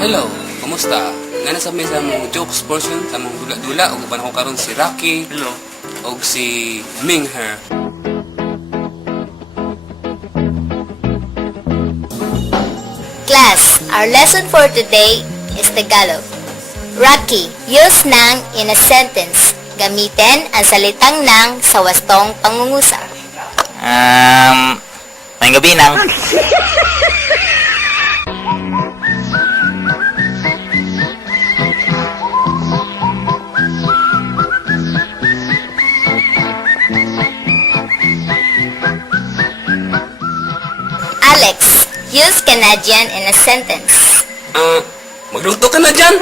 Hello, kumusta? Nga nasa may sa mong jokes portion, sa mong dula-dula, o ba na ko karon si Raki, Hello. o si menghir. Class, our lesson for today is Tagalog. Raki, use nang in a sentence. Gamitin ang salitang nang sa wastong pangungusap. May gabi nang. Aleks, use Canadian in a sentence. Magluto ka na dyan!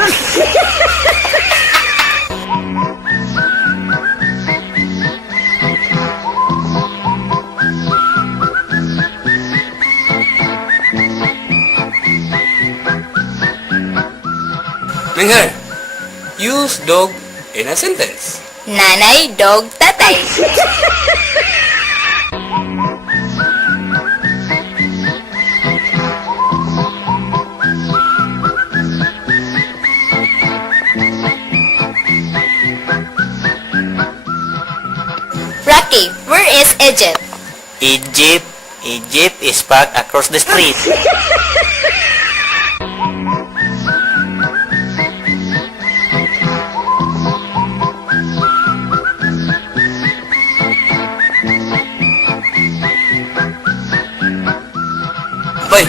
Menghir, use dog in a sentence. Nanay, dog, tatay. Rocky, where is Egypt? Egypt is parked across the street. Bay,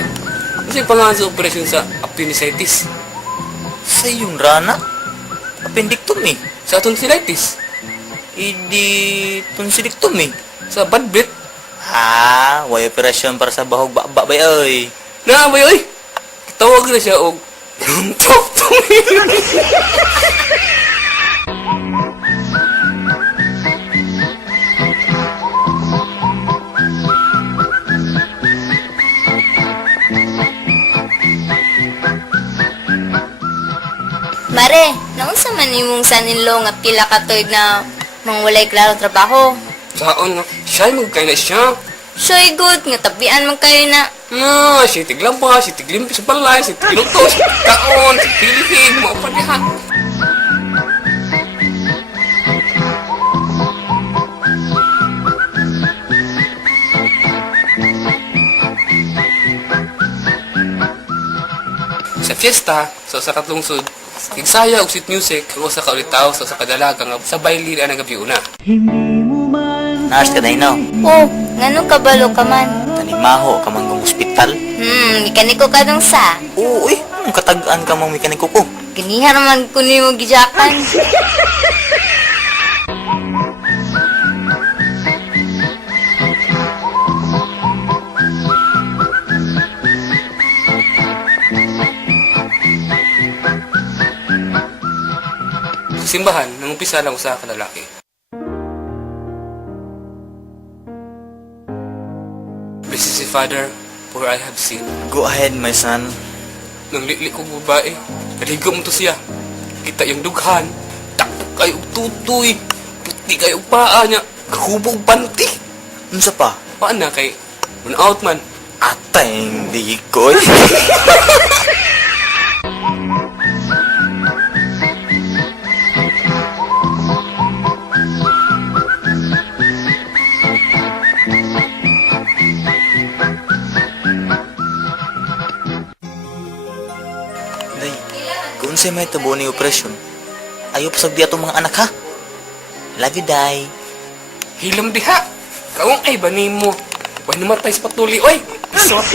kasi pangalan sa operasyon sa appendicitis. Sa iyong rana? Appendectomy. Sa tonsillitis. Idi tonsillectomy. Sa bad breath. Way operasyon para sa bahog bay oy. Na, bay, oy! Tawag na siya og lumpectomy. Mare, naunsa man imong sanilo nga pila ka tuig na mangwalay klaro trabaho? Saon nga, siya magkay na siya. Syoy good nga tabian man kayo na. No, si tiglampa, si tiglimpi sa balay, si tigluto, si tigkaon, si pilihig, mga padiha. Sa fiesta, sa usa ka lungsod, kigsaya og sit music, kung usa ka ulitaw sa usa ka dalaga nga sa baylin ang gabi una. Nurse ka na Oh, ngano kabalo ka man? Tanimaho ka man ng ospital. Mekaniko ka dong sa. Oo, ang katagaan ka mong mekaniko ko. Ganihan man ko nimo gijakan. Sa simbahan, nangumpisa lang usa ka lalaki. Blessed is Father, for I have seen. Go ahead, my son. Nang lilik kong babae, naligo mo to siya. Kita yung dughan, taktok kayo tutoy, puti kayo paa niya, kahubog panti. Unsa pa? Paano na kay, run out man. Atay, di ko. Day, kung sa'yo may tabo ni operasyon, ayaw pa sagdi atong mga anak ha. Love you, Day. Hilam diha, kawang ay banin mo. Huwag namatay sa patuli, oy! Isot!